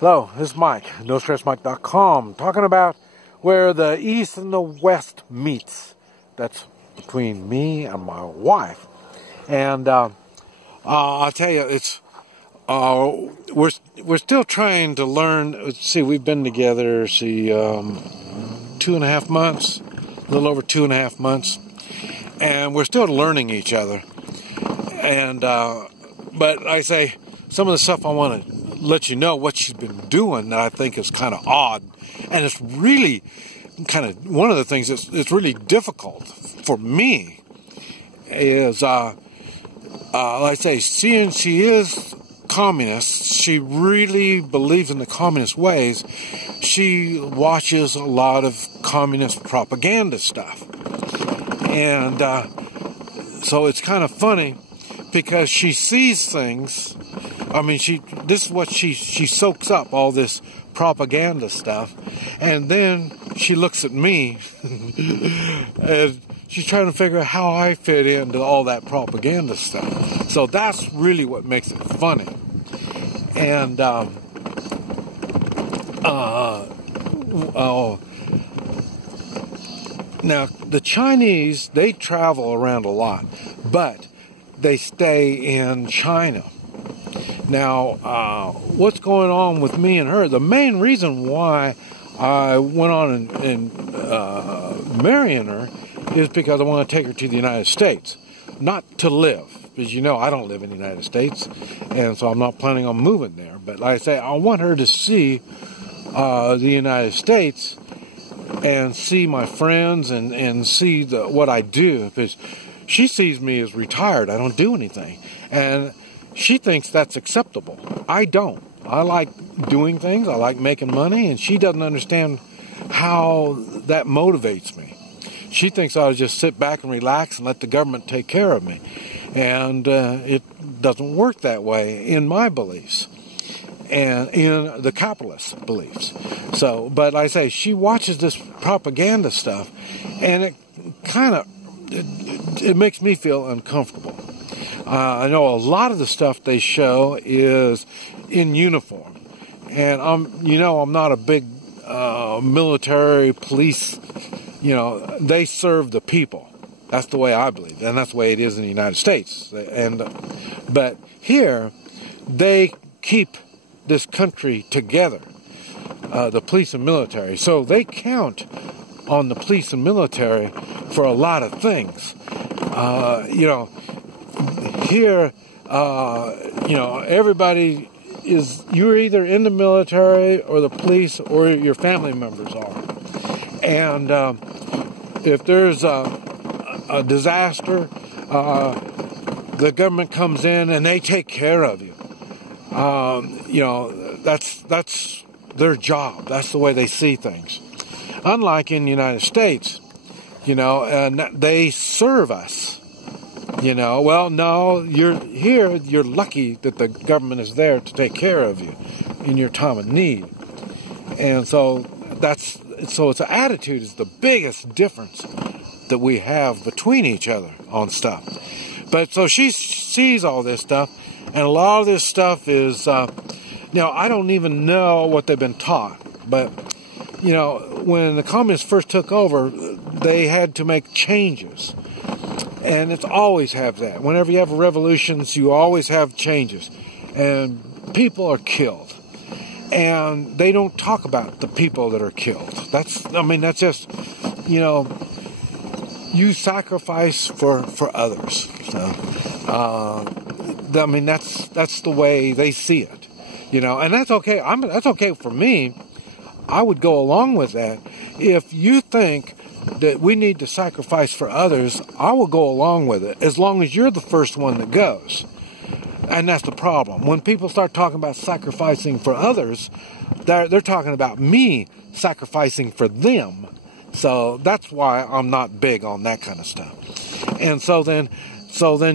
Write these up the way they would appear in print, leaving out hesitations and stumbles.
Hello, this is Mike, NoStressMike.com, talking about where the East and the West meets. That's between me and my wife. And I'll tell you, it's we're still trying to learn. See, we've been together 2.5 months, a little over 2.5 months, and we're still learning each other. And but I say some of the stuff I want to let you know what she's been doing that I think is kind of odd, and it's really kind of one of the things that's it's really difficult for me is like I say, seeing she is communist, she really believes in the communist ways. She watches a lot of communist propaganda stuff, and so it's kind of funny because she sees things. I mean, this is what she soaks up, all this propaganda stuff, and then she looks at me and she's trying to figure out how I fit into all that propaganda stuff. So that's really what makes it funny. And now the Chinese, they travel around a lot, but they stay in China. Now, what's going on with me and her? The main reason why I went on and marrying her is because I want to take her to the United States, not to live. Because you know I don't live in the United States, and so I'm not planning on moving there. But like I say, I want her to see the United States and see my friends and see what I do. Because she sees me as retired. I don't do anything. And she thinks that's acceptable. I don't. I like doing things. I like making money, and she doesn't understand how that motivates me. She thinks I ought to just sit back and relax and let the government take care of me. And it doesn't work that way in my beliefs and in the capitalist beliefs. So, but like I say, she watches this propaganda stuff, and it kind of it makes me feel uncomfortable. I know a lot of the stuff they show is in uniform, and I'm not a big military police. They serve the people. That's the way I believe, and that's the way it is in the United States. But here, they keep this country together, the police and military. So they count on the police and military for a lot of things. Here, everybody you're either in the military or the police or your family members are. And if there's a disaster, the government comes in and they take care of you. That's their job. That's the way they see things. Unlike in the United States, and they serve us. Well, no, you're here, you're lucky that the government is there to take care of you in your time of need. And so it's an attitude is the biggest difference that we have between each other on stuff. But so she sees all this stuff, and a lot of this stuff is, I don't even know what they've been taught, but when the communists first took over, they had to make changes. And it's always have that. Whenever you have revolutions, you always have changes. And people are killed. And they don't talk about the people that are killed. That's just, you sacrifice for others. So, that's the way they see it. And that's okay. That's okay for me. I would go along with that. If you think that we need to sacrifice for others, I will go along with it as long as you're the first one that goes. And that's the problem. When people start talking about sacrificing for others, they're talking about me sacrificing for them. So that's why I'm not big on that kind of stuff. And so then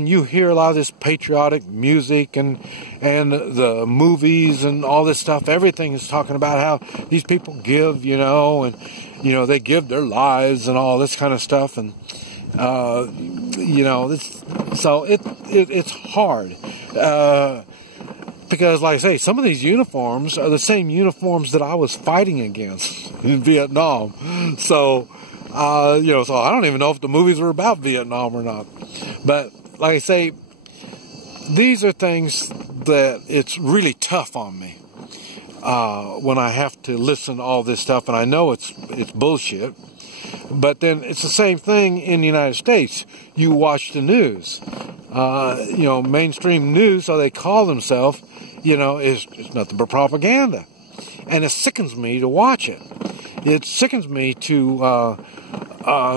you hear a lot of this patriotic music and the movies and all this stuff. Everything is talking about how these people give, and they give their lives and all this kind of stuff. And it's hard. Because, like I say, some of these uniforms are the same uniforms that I was fighting against in Vietnam. So, so I don't even know if the movies were about Vietnam or not. But, like I say, these are things that it's really tough on me when I have to listen to all this stuff, and I know it's bullshit. But then it's the same thing in the United States. You watch the news, mainstream news, so they call themselves, is nothing but propaganda. And it sickens me to watch it. It sickens me to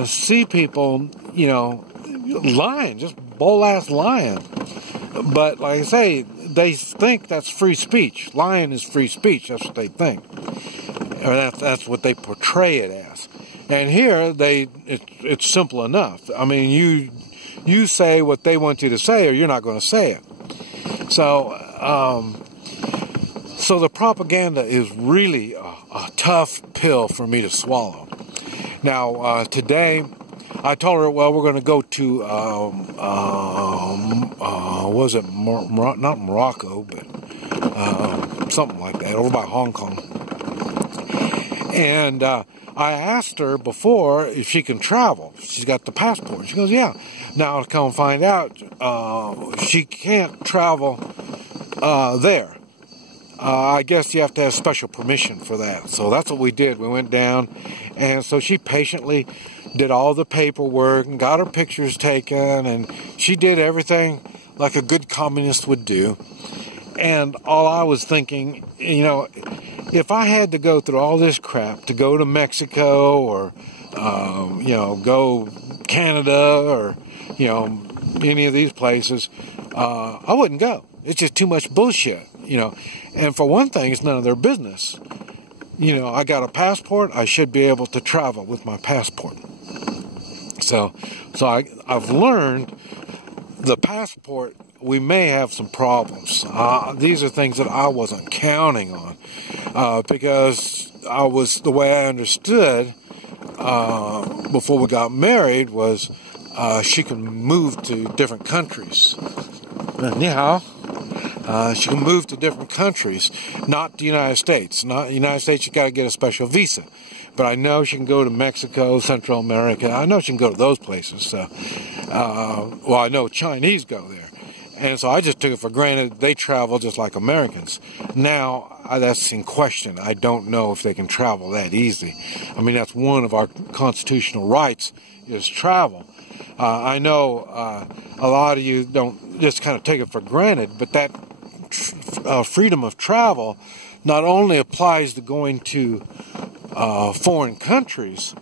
see people, lying, just bull-ass lying. But like I say, they think that's free speech. Lying is free speech. That's what they think. Or that's what they portray it as. And here, it's simple enough. I mean, you say what they want you to say, or you're not going to say it. So the propaganda is really a tough pill for me to swallow. Now, today, I told her, well, we're going to go to, not Morocco, but something like that, over by Hong Kong. And I asked her before if she can travel. She's got the passport. She goes, yeah. Now, to come find out, she can't travel there. I guess you have to have special permission for that. So that's what we did. We went down, and so she patiently did all the paperwork and got her pictures taken, and she did everything like a good communist would do. And all I was thinking, if I had to go through all this crap to go to Mexico or, go Canada or, any of these places, I wouldn't go. It's just too much bullshit, And for one thing, it's none of their business. I got a passport. I should be able to travel with my passport. So I've learned the passport, we may have some problems. These are things that I wasn't counting on because the way I understood before we got married was she can move to different countries. She can move to different countries, not the United States. Not the United States, you got to get a special visa. But I know she can go to Mexico, Central America. I know she can go to those places. So, I know Chinese go there. And so I just took it for granted they travel just like Americans. Now, that's in question. I don't know if they can travel that easy. I mean, that's one of our constitutional rights is travel. I know a lot of you don't just kind of take it for granted, but that freedom of travel not only applies to going to foreign countries,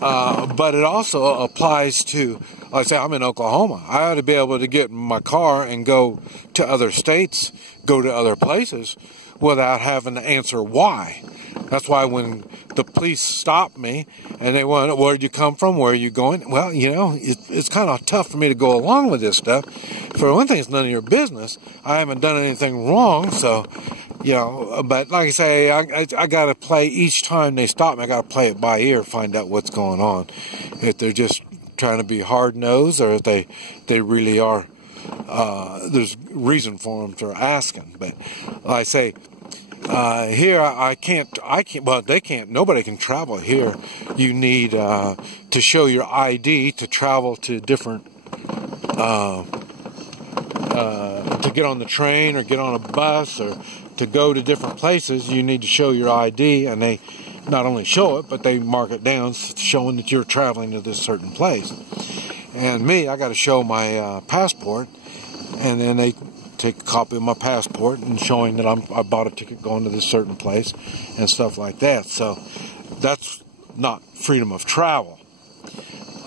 but it also applies to, like I say, I'm in Oklahoma. I ought to be able to get in my car and go to other states, go to other places, without having to answer why. That's why when the police stopped me and they wanted, where'd you come from? Where are you going? Well, it's kind of tough for me to go along with this stuff. For one thing, it's none of your business. I haven't done anything wrong, so, but like I say, I got to play each time they stop me. I got to play it by ear, find out what's going on. If they're just trying to be hard-nosed or if they really are, there's reason for them for asking. But like I say, here I can't, well, they can't, nobody can travel here. You need to show your ID to travel to different, to get on the train or get on a bus or to go to different places. You need to show your ID, and they not only show it, but they mark it down showing that you're traveling to this certain place. And me, I got to show my passport, and then they take a copy of my passport and showing that I bought a ticket going to this certain place and stuff like that. So that's not freedom of travel.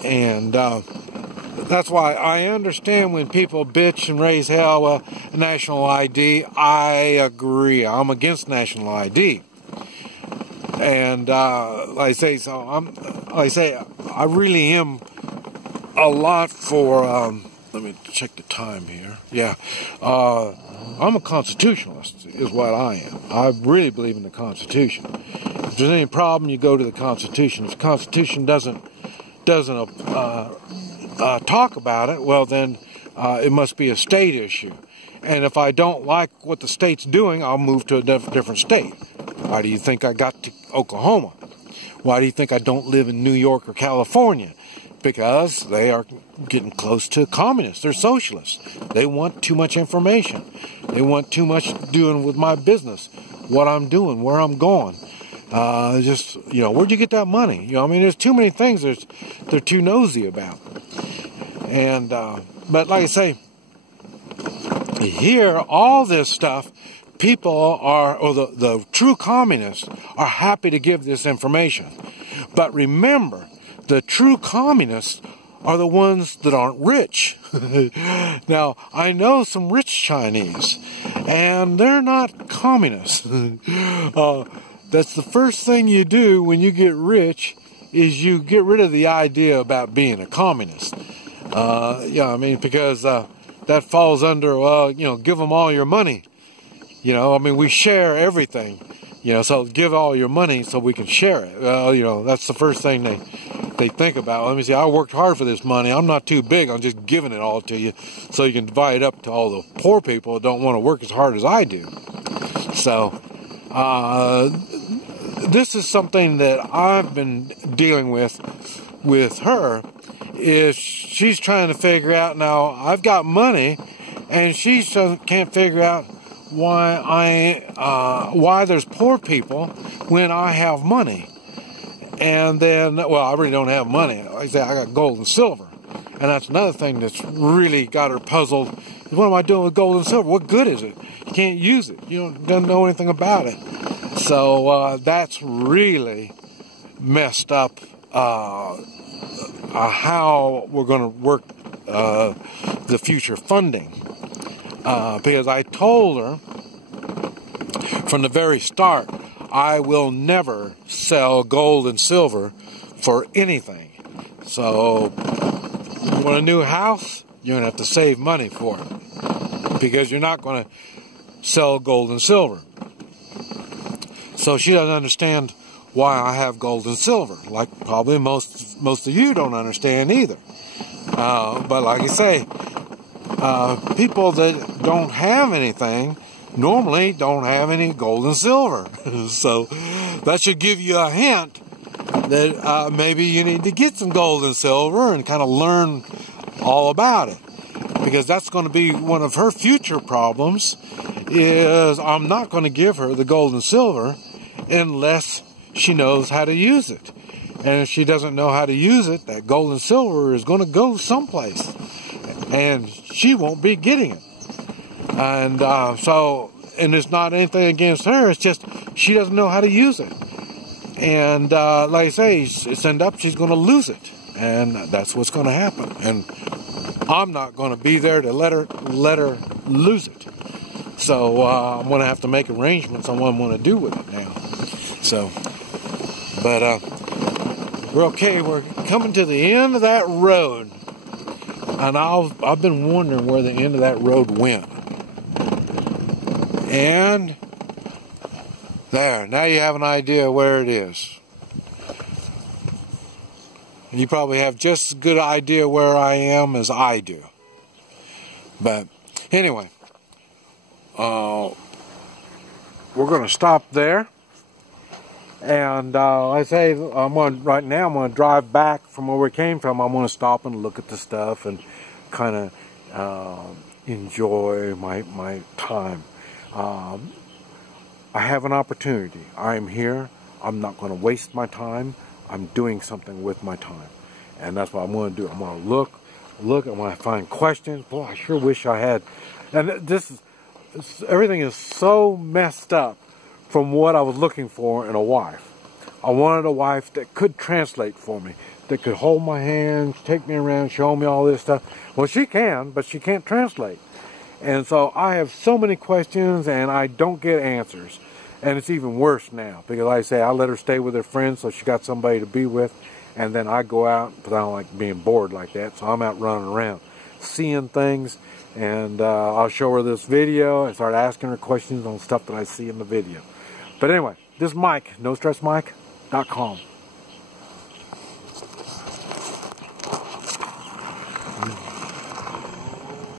And that's why I understand when people bitch and raise hell, well, national ID, I agree. I'm against national ID. And like I say, I really am a lot for, let me check the time here. Yeah. I'm a constitutionalist, is what I am. I really believe in the Constitution. If there's any problem, you go to the Constitution. If the Constitution doesn't talk about it, well, then it must be a state issue. And if I don't like what the state's doing, I'll move to a different state. Why do you think I got to Oklahoma? Why do you think I don't live in New York or California? Because they are getting close to communists. They're socialists. They want too much information. They want too much doing with my business, what I'm doing, where I'm going. Just, you know, where'd you get that money? You know, I mean, there's too many things they're too nosy about. And, but like I say, here, all this stuff, people are, or the true communists are happy to give this information. But remember, the true communists are the ones that aren't rich. Now, I know some rich Chinese, and they're not communists. That's the first thing you do when you get rich, is you get rid of the idea about being a communist. Yeah, I mean, because that falls under, you know, give them all your money. You know, I mean, we share everything. You know, so give all your money so we can share it. You know, that's the first thing they think about. Let me see, I worked hard for this money. I'm not too big. I'm just giving it all to you so you can divide it up to all the poor people that don't want to work as hard as I do. So, this is something that I've been dealing with her, is she's trying to figure out, now I've got money, and she can't figure out why there's poor people when I have money. And then, well, I really don't have money. Like I say, I got gold and silver. And that's another thing that's really got her puzzled. What am I doing with gold and silver? What good is it? You can't use it. You don't know anything about it. So that's really messed up how we're going to work the future funding. Because I told her from the very start, I will never sell gold and silver for anything. So, you want a new house? You're going to have to save money for it. Because you're not going to sell gold and silver. So she doesn't understand why I have gold and silver. Like probably most of you don't understand either. But like I say, people that don't have anything normally don't have any gold and silver. So that should give you a hint that maybe you need to get some gold and silver and kind of learn all about it. Because that's going to be one of her future problems, is I'm not going to give her the gold and silver unless she knows how to use it. And if she doesn't know how to use it, that gold and silver is going to go someplace. And she won't be getting it. And and it's not anything against her, it's just she doesn't know how to use it. And like I say, it's end up she's going to lose it. And that's what's going to happen. And I'm not going to be there to let her lose it. So I'm going to have to make arrangements on what I'm going to do with it now. So, but we're okay. We're coming to the end of that road. And I've been wondering where the end of that road went. And there, now you have an idea where it is. And you probably have just as good idea where I am as I do. But anyway, we're going to stop there. And I say, right now I'm going to drive back from where we came from. I'm going to stop and look at the stuff and kind of enjoy my time. I have an opportunity. I'm here. I'm not going to waste my time. I'm doing something with my time. And that's what I'm going to do. I'm going to look. I'm going to find questions. Boy, I sure wish I had. And everything is so messed up from what I was looking for in a wife. I wanted a wife that could translate for me, that could hold my hand, take me around, show me all this stuff. Well, she can, but she can't translate. And so I have so many questions and I don't get answers. And it's even worse now because, like I say, I let her stay with her friends so she got somebody to be with. And then I go out because I don't like being bored like that. So I'm out running around, seeing things. And I'll show her this video and start asking her questions on stuff that I see in the video. But anyway, this is Mike, NoStressMike.com.